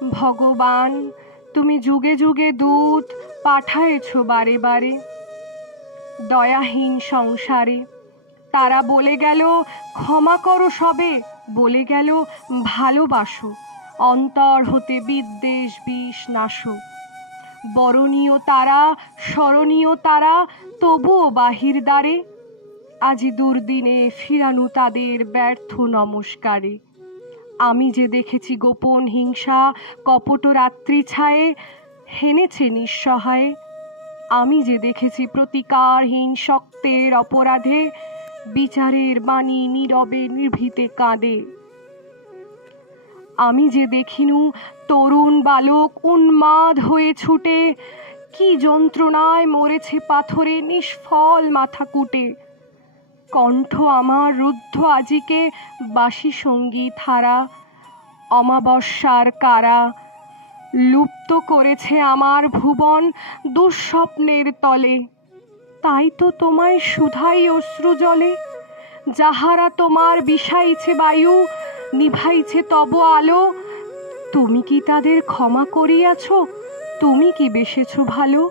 ভগবান, তুমি যুগে যুগে দূত পাঠায়েছ বারে বারে দয়াহীন সংসারে। তারা বলে গেল ক্ষমা করো সবে, বলে গেল ভালোবাসো, অন্তর হতে বিদ্বেষ বিষ নাশো। বরণীয় তারা, স্মরণীয় তারা, তবুও বাহির দ্বারে আজি দুর্দিনে ফিরানু তাদের ব্যর্থ নমস্কারে। আমি যে দেখেছি গোপন হিংসা কপট রাত্রি ছায়ে হেনেছে নিঃসহায়ে। আমি যে দেখেছি প্রতিকারহীন শক্তের অপরাধে বিচারের বাণী নীরবে নিভৃতে কাঁদে। আমি যে দেখিনু তরুণ বালক উন্মাদ হয়ে ছুটে কি যন্ত্রণায় মরেছে পাথরে নিষ্ফল মাথা কুটে। কণ্ঠ আমার রুদ্ধ আজিকে বাসি সঙ্গীত হারা, অমাবস্যার কারা লুপ্ত করেছে আমার ভুবন দুঃস্বপ্নের তলে। তাই তো তোমায় শুধাই অশ্রু জলে, যাহারা তোমার বিষাইছে বায়ু নিভাইছে তব আলো। তুমি কি তাদের ক্ষমা করিয়াছ? তুমি কি বেসেছ ভালো?